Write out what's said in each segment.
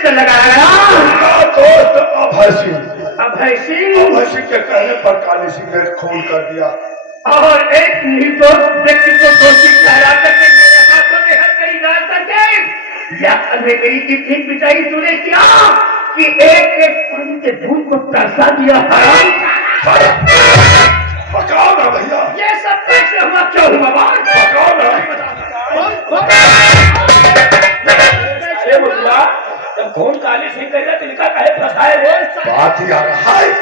Register लगाया गया। दोस्त अभय सिंह, अभय सिंह, अभय सिंह के कहने पर काली सिंह ने खून कर दिया और एक निर्दोष व्यक्ति को दोषी ठहरा करके मेरे हाथों में हथकड़ी डाल करके या मेरी इतनी पिटाई तूने किया कि एक एक पानी के बूंद को तरसा दिया। पकाओ ना भैया, ये सब कैसे हुआ, क्यों हुआ बात? पकाओ ना। अरे मुखिया, जब खून काली सिंह करेगा तो इनका काहे फंसाए वो? बात ही आ रहा है,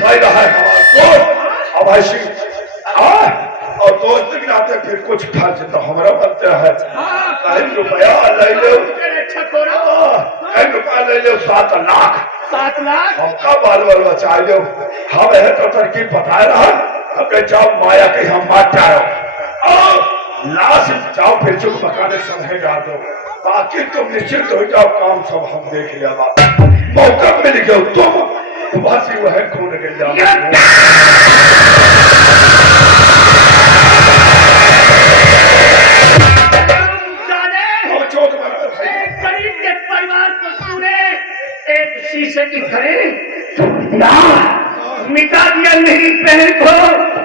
सही रहा है हमारा दोस्त अभय सिंह। और दोस्त के नाते फिर कुछ खर्च तो हमारा बनता है। कहीं रुपया ले लो, कहीं रुपया ले लो 7 लाख, 7 लाख हमका बाल बाल बचा लो। हम है तो तरकीब बताए रहा, अगर जाओ माया के हम मार जाओ और लाश जाओ फिर चुप मकाने समय डाल दो, बाकी तुम निश्चित हो जाओ, काम सब हम देख लिया। मौका मिल गया तुम बस ही वह खून गिर जाओ। शीशे की खड़े मिटा दिया मेरी बहन को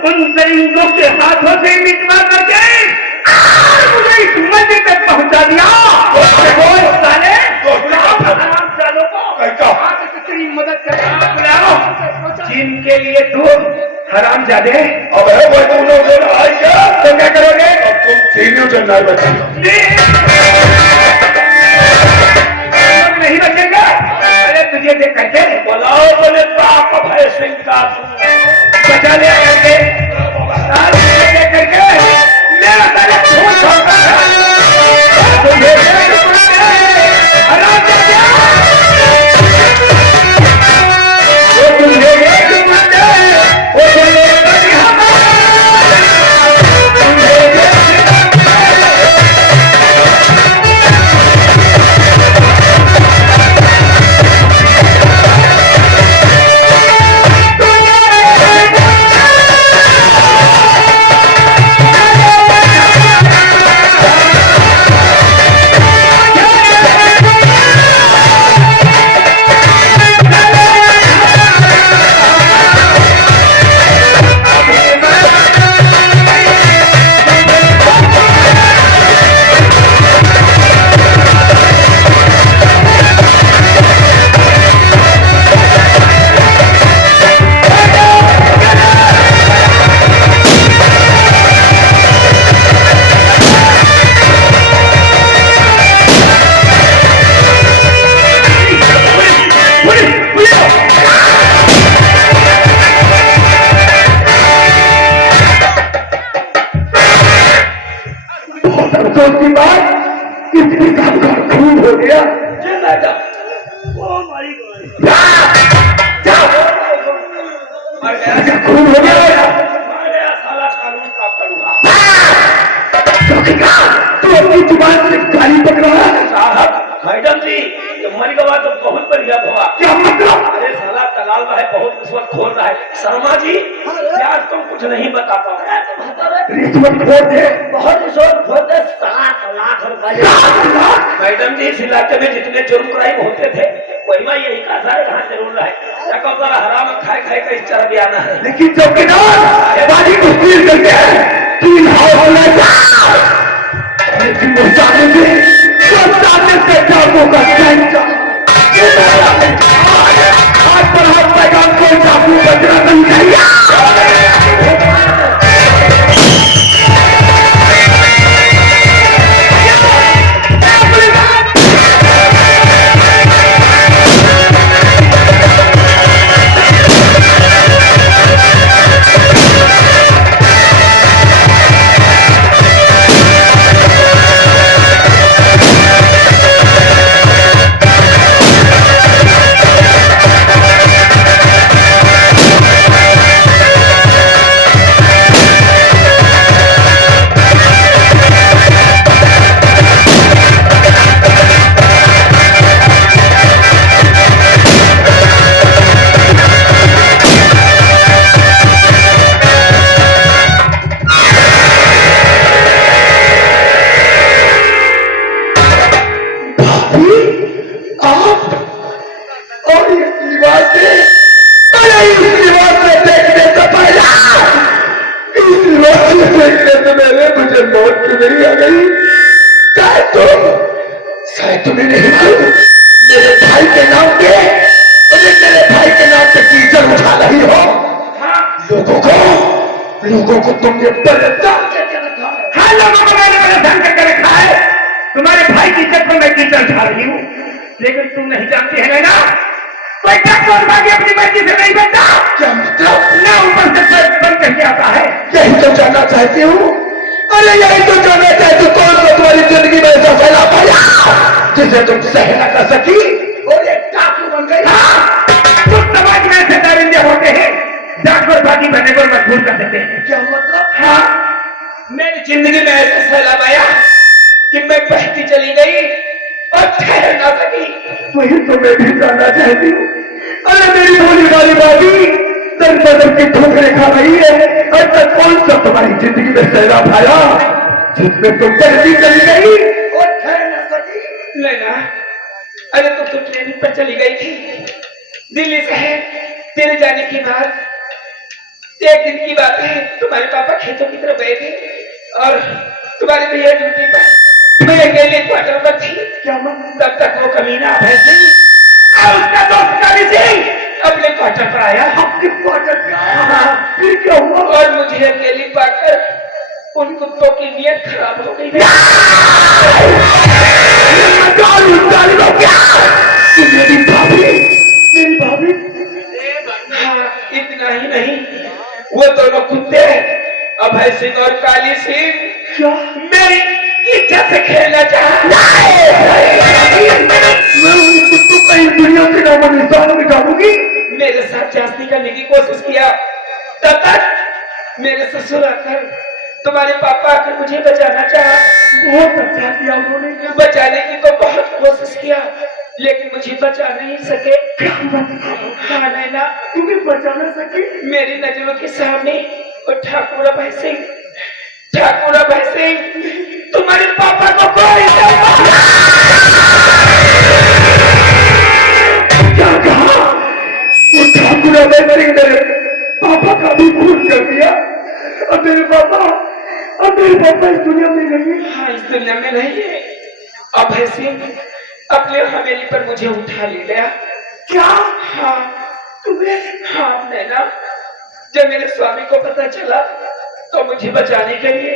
उन दरिंदों के हाथों से मिटवा करके मुझे इस मंदिर तक पहुंचा दिया। साले हरामजादों को कितनी मदद कर, जिनके लिए तुम हरामजादे अब है भाई तुम लोग आए क्या, तो क्या करोगे? अब तुम तीनों जन नहीं बचे, नहीं बचेगा। अरे तुझे देख करके बुलाओ बोले बाप अभय सिंह का बचा लिया करके ले करके मेरा सारे खून छोड़ता की बात इतनी खून हो गया। खून हो गया साला कानून का कड़ूहा। तू अपनी जुबान से गाली पकड़ा है। साहब मैडम जी मर गवा तो बहुत बढ़िया हुआ। क्या मतलब? अरे साला तलाल रहा है, बहुत रिश्वत खोर रहा है। शर्मा जी आज तुम कुछ नहीं बताता हूँ। रिश्वत खोर दे, बहुत रिश्वत खोर दे, 7 लाख रुपए। मैडम जी इस इलाके में जितने जुर्म क्राइम होते थे वही में यही का सारे यहाँ जरूर रहे। हराम खाए खाए का इस तरह भी आना है। लेकिन चौकीदार बाजी को स्टील करके 3 हाथ लेकिन वो सामने से चाकू का कैंचा हाथ पर हाथ लगा कोई चाकू बचना नहीं चाहिए। क्या तुम्हें नहीं मालूम मेरे भाई के नाम पे अरे मेरे भाई के नाम पे कीचड़ उठा रही हो? लोगों को तुमने परेशान करके रखा है। हाँ, लोगों को मैंने परेशान करके रखा है। तुम्हारे भाई की इज्जत पर मैं कीचड़ उठा रही हूँ, लेकिन तुम नहीं जानती है ना, कोई डॉक्टर भागी अपनी मर्जी से नहीं बनता। क्या मतलब? ना ऊपर से पेट बंद करके आता है। यही तो जानना चाहती हूँ। अरे यही तो जानना चाहती हूँ, कौन सा तुम्हारी जिंदगी में ऐसा फैला पाया जिसे तुम सह न कर सकी और एक डाकू बन गई? हाँ, कुछ समाज में ऐसे दरिंदे होते हैं डॉक्टर भागी बनने को मजबूर कर देते हैं। क्या मतलब? हाँ, मेरी जिंदगी में ऐसा सैलाब आया कि मैं बहती चली गई और ठहर ना सकी। वही तो मैं भी जानना चाहती हूँ। अरे मेरी भोली वाली भाभी दर बदर की ठोकरे खा रही है, अब तक कौन सा तुम्हारी जिंदगी में सैलाब आया जिसमें तुम बहती चली गई और ठहर न सकी? नैना, अरे तो ट्रेनिंग पर चली गई थी दिल्ली से है। तेरे जाने के बाद एक दिन की बात है, तुम्हारे पापा खेतों की तरफ गए थे और तुम्हारे भैया ड्यूटी पर, मैं अकेले क्वार्टर पर थी। क्या मतलब? तब तक वो कमीना भैंसी और उसका दोस्त काली सिंह अपने क्वार्टर पर आया। आपके क्वार्टर पे आया? फिर क्या हुआ? और मुझे अकेली पाकर उन कुत्तों की नीयत खराब हो गई। मेरी भाभी हाँ, इतना ही नहीं, वो दोनों कुत्ते अभय सिंह और काली सिंह क्या मेरी इज्जत से खेलना चाहते। मैं उन कुत्तों का इस दुनिया से नामो निशान मिटाऊंगी। मेरे साथ जांचने करने की कोशिश किया, तब तक मेरे ससुर आकर तुम्हारे पापा आकर मुझे बचाना चाहा। बहुत अच्छा किया उन्होंने। बचाने की तो बहुत कोशिश किया, लेकिन मुझे बचा नहीं सके। हाँ नैना, तुम्हें बचा न सके? मेरी नजरों के सामने वो ठाकुर अभय सिंह तुम्हारे पापा को कोई क्या कहा? वो ठाकुर अभय सिंह मेरे पापा का भी खून कर दिया और मेरे पापा इस दुनिया में नहीं है। हाँ, इस दुनिया में नहीं है। अभय सिंह अपने हवेली पर मुझे उठा ले गया। क्या? हाँ तुम्हें? हाँ नैना, जब मेरे स्वामी को पता चला तो मुझे बचाने के लिए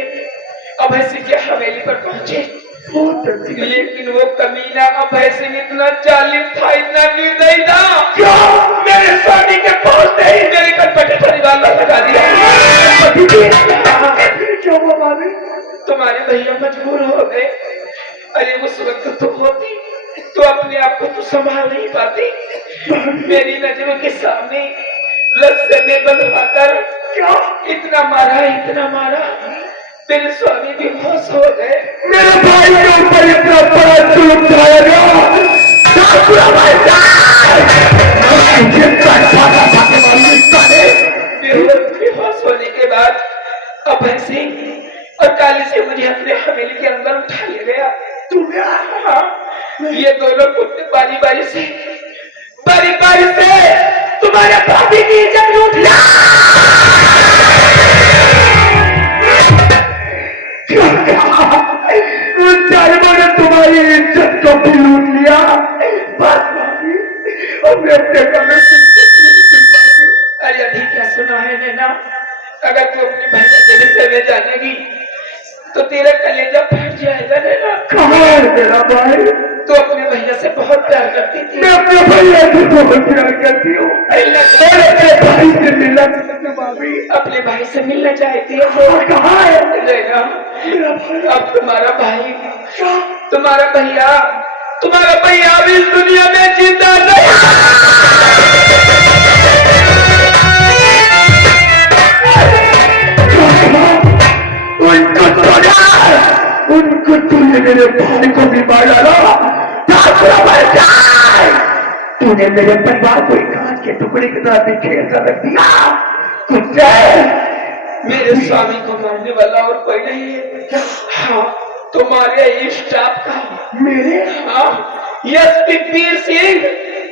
अभय सिंह के हवेली पर पहुंचे। बहुत अच्छी। लेकिन वो कमीना अभय सिंह इतना जालिम था, इतना निर्दयी था। क्या? मेरे स्वामी के पहुंचते ही मेरे कटपटे परिवार में लगा दिया। फिर क्या हुआ भाभी? तुम्हारे भैया मजबूर हो गए। अरे उस वक्त तुम होती तो अपने आप को तो संभाल नहीं पाती। मेरी नजरों के सामने रस्से में बंधवाकर क्या? इतना मारा, मेरे स्वामी भी बेहोश हो गए। मेरे भाई के ऊपर इतना बड़ा जुल्म ढाया गया। ठाकुर अभय बेहोश होने के बाद अभय सिंह और काली से मुझे अपने हवेली के अंदर उठा ले गया। तुम्हें? हाँ, ये दोनों कुत्ते बारी बारी से तुम्हारे भाभी की इज्जत लूट लिया। उन जालिमों ने तुम्हारी इज्जत को भी लूट लिया। बस भाभी, अब मैं अपने कमरे से अरे अभी क्या सुना है नैना, अगर तू अपने भैया के विषय में जानेगी तो तेरा कलेजा फट जाएगा नैना। कहाँ है मेरा भाई? तू अपने भैया से बहुत प्यार करती थी। मैं अपने भैया से बहुत प्यार करती हूँ। अपने भाई से मिलना चाहती हूँ भाभी। अपने भाई से मिलना चाहती है वो कहाँ है नैना? मेरा भाई? अब तुम्हारा भाई, क्या? तुम्हारा भैया अब इस दुनिया में जिंदा नहीं। उनको तूने मेरे भाई को भी मार डाला। तूने मेरे परिवार को एक कांच के टुकड़े की तरह बिखेर कर रख दिया। कुछ मेरे स्वामी को मारने वाला और कोई नहीं है। हाँ, तुम्हारे स्टाफ का मेरे? हाँ, एसपी वीर सिंह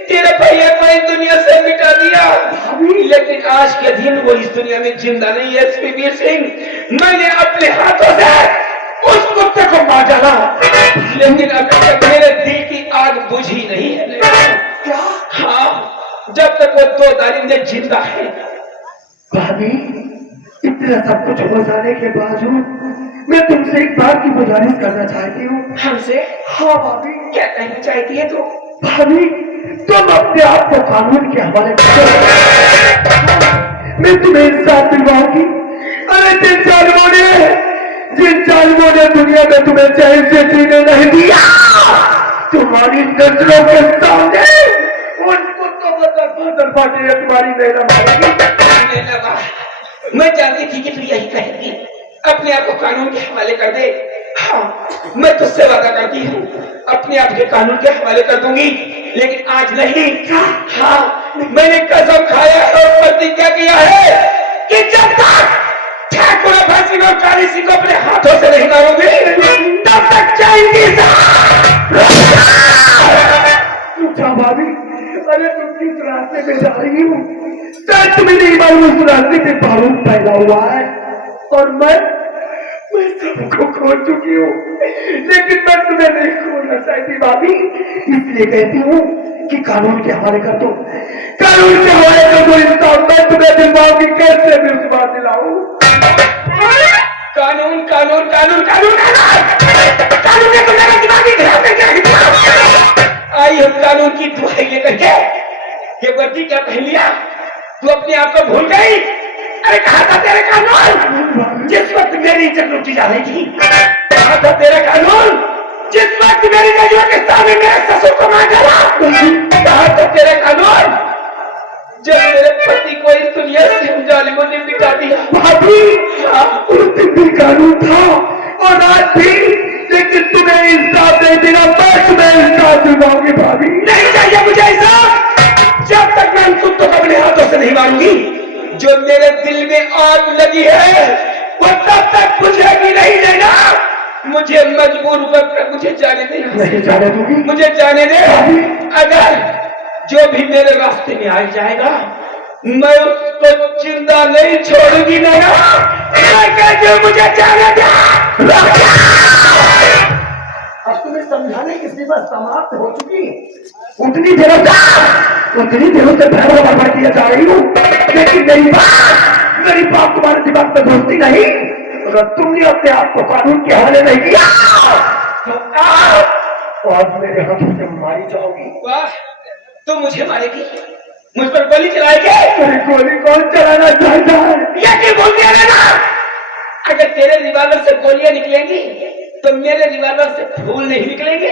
तेरे भैया को इस दुनिया से मिटा दिया। लेकिन आज के दिन वो इस दुनिया में जिंदा नहीं है। एसपी वीर सिंह, मैंने अपने हाथों से उस कुत्ते को मार डाला। लेकिन अभी तक मेरे दिल की आग बुझी नहीं है। क्या? हाँ, जब तक वो दो दारिंदे जिंदा है। भाभी, इतना सब कुछ हो जाने के बावजूद मैं तुमसे एक बात की गुजारिश करना चाहती हूँ। हमसे? हाँ भाभी। क्या कहना चाहती है तू? भाभी, तुम अपने आप को कानून के हवाले करो। मैं तुम्हें इंसाफ दिलवाऊंगी। अरे जिन जालिमों ने दुनिया में तुम्हें चैन से जीने नहीं दिया, तुम्हारी नजरों के सामने उनको तो बदल पाके तुम्हारी नैना मारेगी। मैं जानती थी कि तू यही कहेगी, अपने आप को कानून के हवाले कर दे। हाँ, मैं तुझसे वादा करती हूँ, अपने आप के कानून के हवाले कर दूंगी, लेकिन आज नहीं। हाँ, मैंने कसम खाया और प्रतिज्ञा किया है कि जब तक ठाकुर भगत सिंह और काली सिंह को अपने हाथों से नहीं मारूंगी, तब तक जाएंगी। भाभी, अरे तुम किस रास्ते पे जा रही हो? शायद तुम्हें नहीं मालूम, उस रास्ते पे बारूद पैदा हुआ है और मैं सबको खो चुकी हूँ, लेकिन मैं तुम्हें नहीं खोना चाहती भाभी। इसलिए कहती हूँ कि कानून के हवाले कर दो, कानून के हवाले कर दो। इंसान मैं तुम्हें दिलवाऊंगी, कैसे विश्वास दिलाऊं? कानून कानून कानून कानून कानून ने तो मेरा दिमागी खराब कर दिया। आई हम कानून की दुहाई लेकर के, ये वर्दी क्या पहन लिया? तू अपने आप को भूल गई? अरे कहा था तेरे कानून जिस वक्त मेरी इज्जत लूटी जा रही थी? कहा था तेरा कानून जिस वक्त मेरी नजरों के सामने मेरे ससुर को मार डाला? कहा था तेरा कानून जब मेरे पति को इस दुनिया से हम जालिमों ने मिटा दिया? भाभी, उस दिन भी कानून था और आज भी, लेकिन तुम्हें इंसाफ नहीं देना, मैं तुम्हें इंसाफ दिलवाऊंगी भाभी। नहीं चाहिए मुझे इंसाफ, जब तक मैं उन कुत्तों को अपने हाथों से नहीं मारूंगी। जो मेरे दिल में आग लगी है वो तब तक बुझेगी नहीं। देना मुझे मजबूर कर मुझे जाने दे। नहीं जाने दूंगी, मुझे जाने दे। अगर जो भी मेरे रास्ते में आ जाएगा मैं उसको जिंदा नहीं छोड़ूंगी। मैं मुझे जाने दे। अब तुम्हें समझाने की सीमा समाप्त हो चुकी है। उतनी देरों से भैरव बर्बाद किया जा रही हूँ, लेकिन मेरी बात तुम्हारे दिमाग में घुसती नहीं। अगर तुमने अपने आप को कानून के हवाले नहीं किया तो आज मेरे हाथों से मारी जाओगी। वाह, तो मुझे मारेगी, मुझ पर गोली चलाएगी? अरे गोली कौन चलाना चाहता है? ये बोल दिया ना, अगर तेरे रिवाल्वर से गोलियां निकलेंगी तो मेरे रिवाल्वर से फूल नहीं निकलेंगे।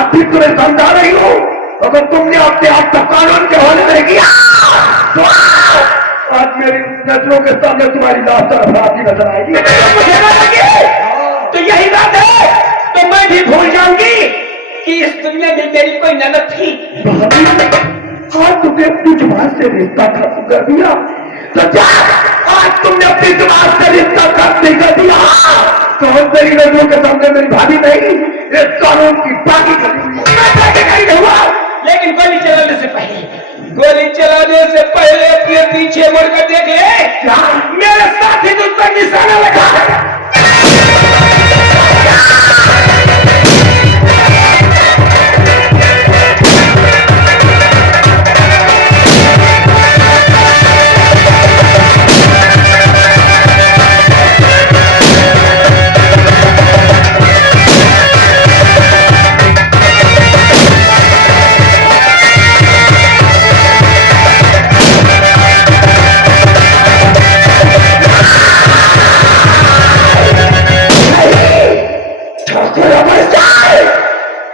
अभी तुम्हें समझा रही हूँ, अगर तुमने अपने आप को कानून के हवाले नहीं किया तो आज मेरी नजरों के सामने तुम्हारी लाश तरफदारी नजर आएगी। तो यही बात है, तो मैं भी भूल जाऊंगी कि इस दुनिया में मेरी कोई ननद थी। आज तुमने अपनी जुबान से रिश्ता खत्म कर दिया, तो जा, आज तुमने अपनी जुबान से रिश्ता खत्म कर दिया तो हम मेरी नजरों के सामने मेरी भाभी नहीं, इस कानून की बाकी खड़ी हुआ। लेकिन गोली चलाने से पहले अपने पीछे मुड़कर देख ले, मेरे साथी तुझ पर निशाना लगा है।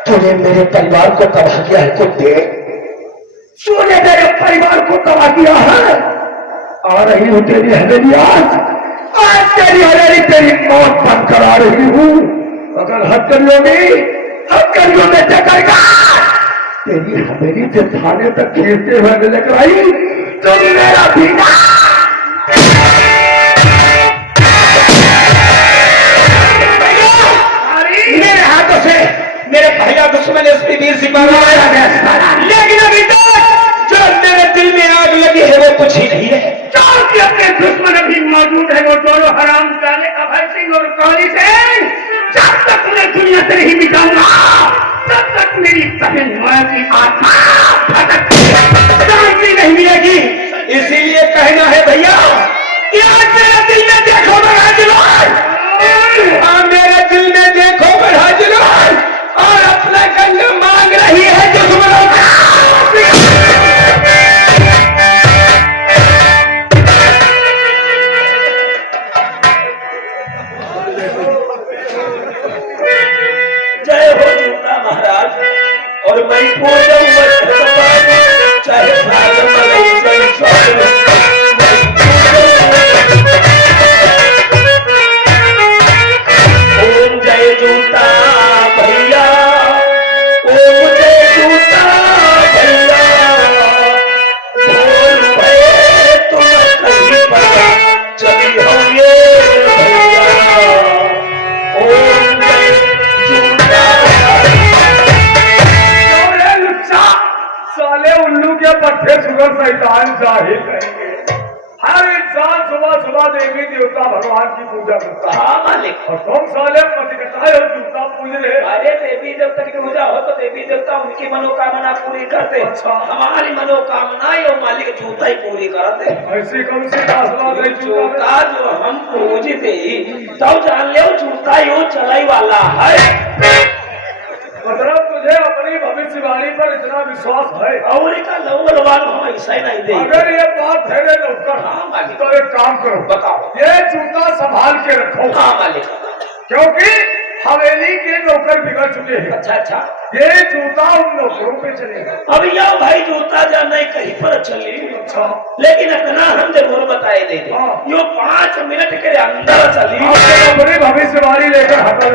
तूने मेरे परिवार को तबाह किया है कुत्ते, तूने मेरे परिवार को तबाह किया है। आ रही हूं तेरी हवेली, आज तेरी हवेली तेरी मौत बंद करा रही हूं। अगर हथकड़ियों में टकरगा तेरी हवेली से थाने तक खींचते हुए लेकर आई तो मेरा भीना मेरे हाथों से मेरे पहला दुश्मन एसपी वीर सिंह मारा गया, लेकिन अभी तक जो मेरे दिल में आग लगी है वो कुछ ही नहीं है। क्योंकि अपने दुश्मन अभी मौजूद है, वो दोनों हरामजादे अभय सिंह और काली सिंह। जब तक उन्हें दुनिया से नहीं मिटाऊंगा तब तक मेरी बहन माया की आत्मा शांति नहीं मिलेगी। इसीलिए कहना है भैया कि आज मेरे दिल में देखो मेरा जुलूस, मेरे दिल में देखो मेरा जुलूस और अपना गंग मांग रही है दुश्मनों का। जय हो जूता महाराज और मैं पूजा चाहे ओम जय जूता भैया, ओम जय जूता भैया, बोल भैया तुम कहीं पता चली हो ये भैया। ओम जय जूता। साले उल्लू के पट्टे सुगर शैतान जाहिल रहेंगे। हर इंसान सुबह सुबह देवी देवता भगवान की पूजा करता है। हाँ मालिक। और तुम साले पतिकताएं हो जूता पूज रहे। अरे देवी देवता की पूजा हो तो देवी देवता उनकी मनोकामना पूरी करते। अच्छा हमारी मनोकामना और मालिक जूता ही पूरी करते। ऐसी कौन सी जूता जो हम पूजते तब जान ले जूता यो चलाई वाला है। मतलब तुझे अपनी भविष्यवाणी पर इतना विश्वास है और का लवलवान हम ऐसा ही नहीं दे। अगर ये बात है नौकर हाँ मालिक तो एक काम करो बताओ ये जूता संभाल के रखो। हाँ मालिक क्योंकि हवेली के नौकर बिगड़ चुके हैं। अच्छा अच्छा ये जूता उन नौकरों पे चलेगा। अब यह भाई जूता जाना कहीं पर चले। अच्छा लेकिन इतना हम जरूर बताए दे यो 5 मिनट के अंदर चली। अपनी भविष्यवाणी लेकर हटो।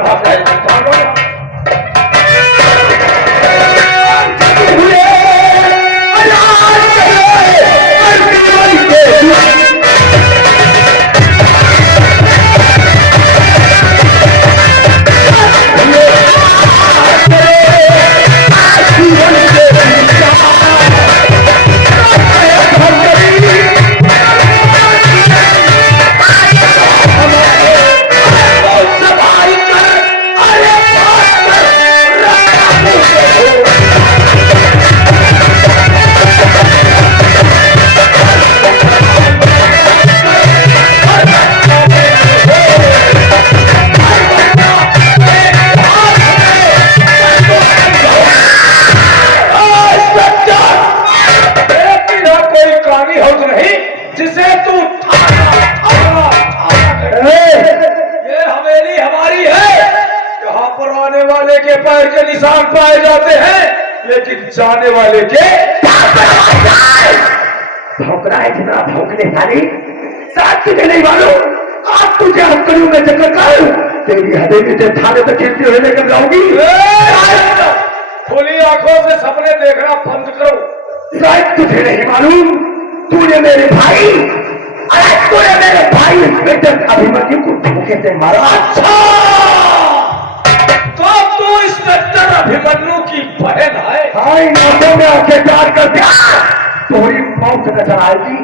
पाए जाते हैं लेकिन जाने वाले के भौंकना है जितना भौंकने सारी साथ तुझे नहीं मालूम। आज तुझे हम करूँ में चक्कर कर तेरी हवेली से थाने तक खींचते हुए लेकर जाऊंगी। खुली आंखों से सपने देखना बंद करो। शायद तुझे नहीं मालूम तूने मेरे भाई तूने मेरे भाई इंस्पेक्टर अभिमन्यु को धोखे से मारा। अच्छा तो इंस्पेक्टर अभिमन्यु की बहन है। हाँ इन आंखों में आंखें प्यार कर दिया तुम्हारी मौत नजर आएगी।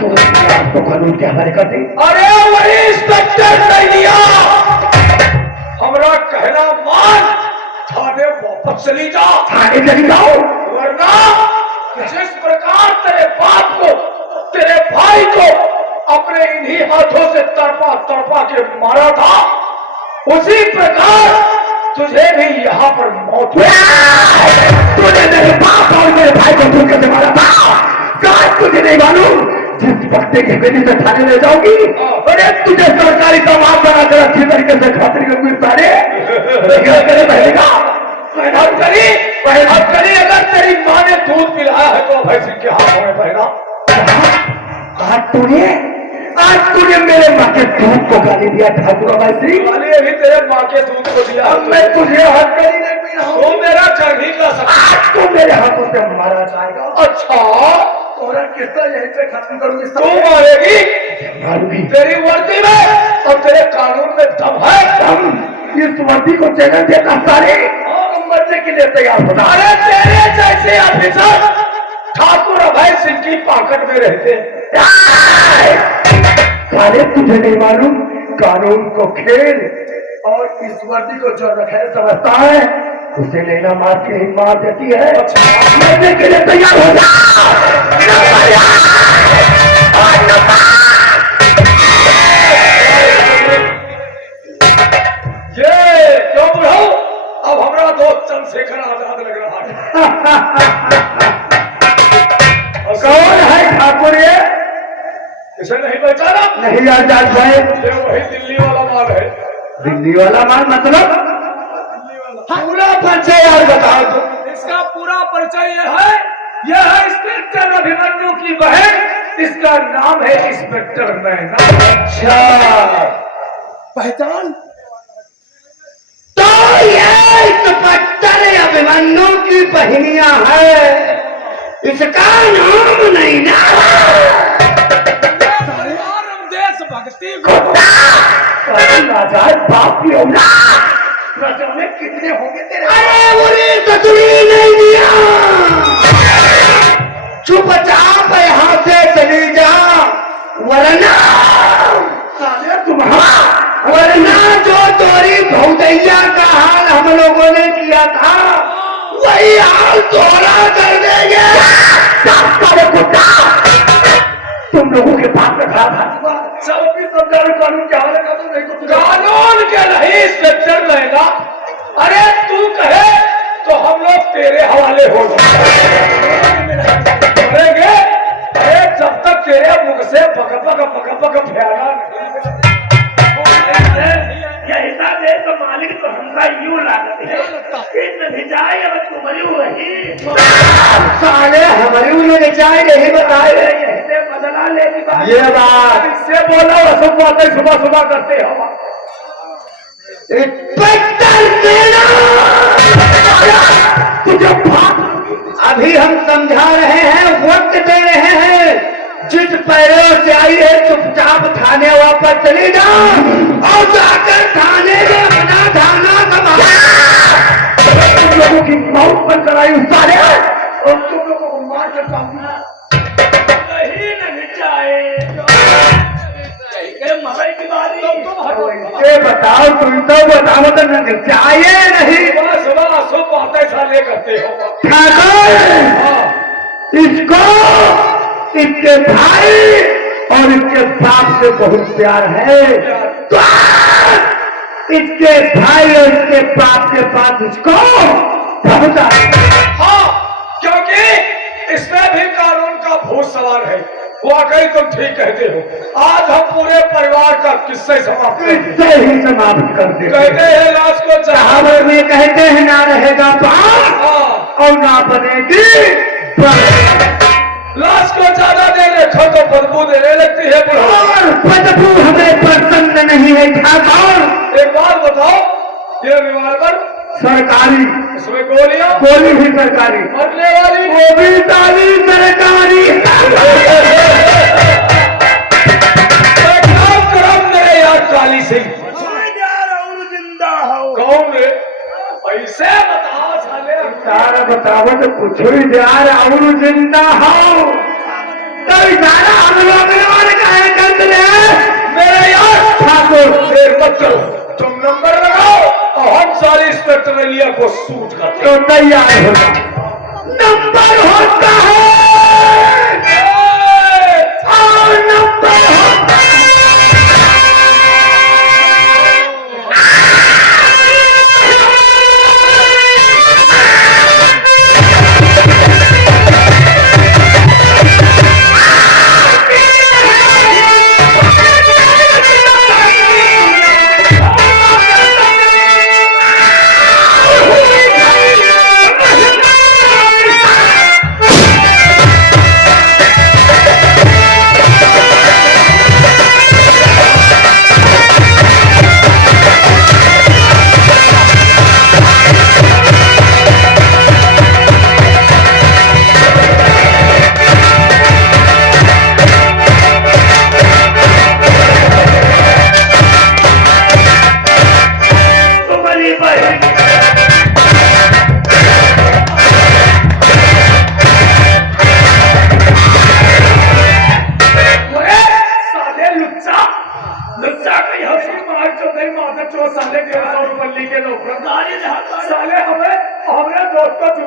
तो कानून के हवाले कर दी। अरे वही इंस्पेक्टर नहीं दिया हमारा कहना मान थाने वापस चली जाओ। थाने चली जाओ वरना जिस प्रकार तेरे बाप को तेरे भाई को अपने इन्हीं हाथों से तड़पा तड़पा के मारा था उसी प्रकार तुझे भी यहाँ पर मौत हुई। तूने मेरे बाप और मेरे भाई को धोखे से मारा था। शायद तुझे नहीं मालूम जिस बच्चे की बेटी से थाने ले जाऊंगी अरे तुझे सरकारी दामाद बनाकर अच्छी तरीके से खातिर करूंगी। सारे करे पहलेगा मेहनत करी अगर तेरी माँ ने दूध पिलाया है तो भैंसी के हाथों में पहना। आज तूने मेरे माँ के दूध को गाली दिया ठाकुर भैंसी। गाली अभी तेरे माँ के दूध को दिया। अब मैं तुझे हाथ करी नहीं पी रहा हूँ। मेरा चढ़ी का आज तो मेरे हाथों से मारा जाएगा। अच्छा और किस्सा यहीं पे खत्म करूंगी। तू मारेगी तेरी वर्दी में और तेरे कानून में दम है। दम इस वर्दी को चैनल देता सारे और मरने के लिए तैयार होता। अरे तेरे जैसे ऑफिसर ठाकुर अभय सिंह की पाकट में रहते। सारे तुझे नहीं मालूम कानून को खेल और इस वर्दी को जो रखे समझता है उसे लेना मार के ही मार देती है। मरने के लिए तैयार हो जा। ये क्यों बुढ़ाओ, अब हमारा दोस्त चंद्रशेखर आजाद लग रहा है। कौन है ठाकुर ये? इसे नहीं पहचाना? नहीं आजाद भाई, ये वही दिल्ली वाला माल है। दिल्ली वाला माल मतलब? पूरा परिचय यार बताओ तुम। इसका पूरा परिचय यह है इंस्पेक्टर अभिमन्यु की बहन, इसका नाम है इंस्पेक्टर मैना। अच्छा, पहचान तो ये इंस्पेक्टर अभिमन्यु की बहनियां है, इसका नाम नहीं ना। देश भक्ति आजाद बाप की औलाद, प्रजा में कितने होंगे तेरे? अरे बोले कचुरी नहीं दिया, चुपचाप यहाँ से चली जा, वरना साले तुम्हारा वरना जो तोरी भौतैया का हाल हम लोगों ने किया था वही हाल तोरा कर देंगे। तुम लोगों के पास में खड़ा था सबकी समझा कानून के हवाले कर दो, नहीं तो तुझे कानून के नहीं इंस्पेक्टर मैना। अरे तू कहे तो हम लोग तेरे हवाले हो जाएंगे। अरे जब तक तेरे मुख से पक फेरा ये हिसाब है तो मालिक तो हमका यूं लागत है कि भिजाए अब तुम्हारी वही साले हमारी उन्हें चाहे नहीं बताए इससे बदला लेने का ये बात इससे बोला सब बातें सुबह सुबह करते हो। इंस्पेक्टर देना तुझे अभी हम समझा रहे हैं, वक्त दे रहे हैं। जिस पैरों से आई है चुपचाप थाने वापस चली जाओ और जाकर थाने में अपना थाना संभालो। तुम लोगों की मौत पर कराई उस साले और तुम लोगों को मार कर काटना नहीं चाहे मरई की बारी ये बताओ, तुम तो बताओ तो नहीं चाहिए नहीं। सुबह सुबह सब बातें साले करते हो। ठाकुर इसको इसके भाई और इसके बाप से बहुत प्यार है, तो इसके भाई और इसके बाप के पास इसको पहुंचा। हाँ, क्योंकि इसमें भी कानून का भूत सवार है। वाकई तुम ठीक कहते हो। आज हम पूरे परिवार का किस्से समाप्त इससे ही समाप्त कर दे। कहते हैं लाश को कहावत में कहते हैं ना रहेगा बाप हाँ, और ना बनेगी बाप। लाश को ज्यादा देर रखो तो बदबू देने लगती है बुढ़ा। और बदबू हमें पसंद नहीं है ठाकुर। एक बात बताओ, ये रिवॉल्वर सरकारी, इसमें गोलियां गोली भी सरकारी, मरने वाली वो भी ताली सरकारी। मेरे यार काली सिंह जिंदा हो कौन रे? ऐसे बताओ साले। सारा बताओ तो कुछ ही यार और जिंदा हो तो सारा हम लोग कर मेरे यार ठाकुर। देर मत करो, तुम नंबर लगाओ और हम सारे इंस्पेक्टर एलिया को सूट करते तो तैयार होगा। नंबर होता है और नंबर होता है।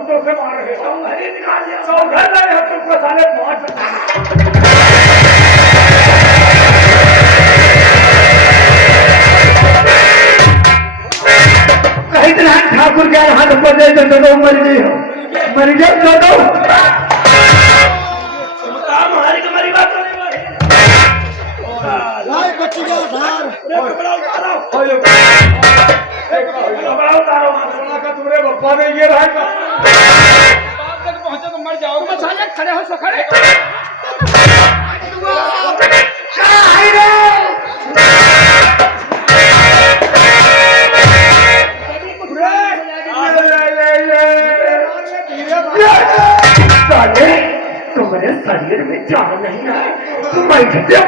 हाथों से मारे घरे निकाल दिया तो घर लगे तुमको साले पहुंच कहीं तरह ठाकुर के हाथ पर दे तो दोनों मर गई हो मर गए दोनों हमारी तुम्हारी बात होने वाली तुम्हारे बप्पा ने ये रहा पहुंचे तो मर जाओ मसाले खड़े हो सो खड़े साले तुम्हारे शरीर में जान नहीं है तुम बैठते हो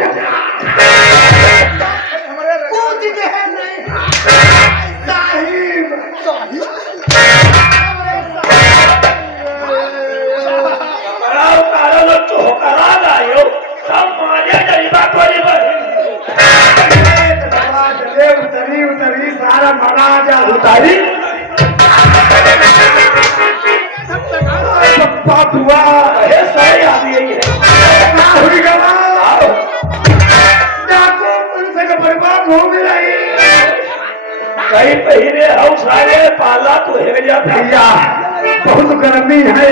बड़ा उतारो लोग चौकरा लायो सब मारे जरी बात वाली उतरी उतरी सारा मरा जा उतारी बात हुआ है सारे आदमी यही है हुई गवा जाको पुलिस का बर्बाद हो भी रही कहीं पहले हाउस आगे पाला तो है जा भैया बहुत गर्मी है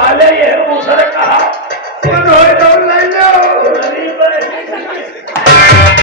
आले ये दूसरे कहा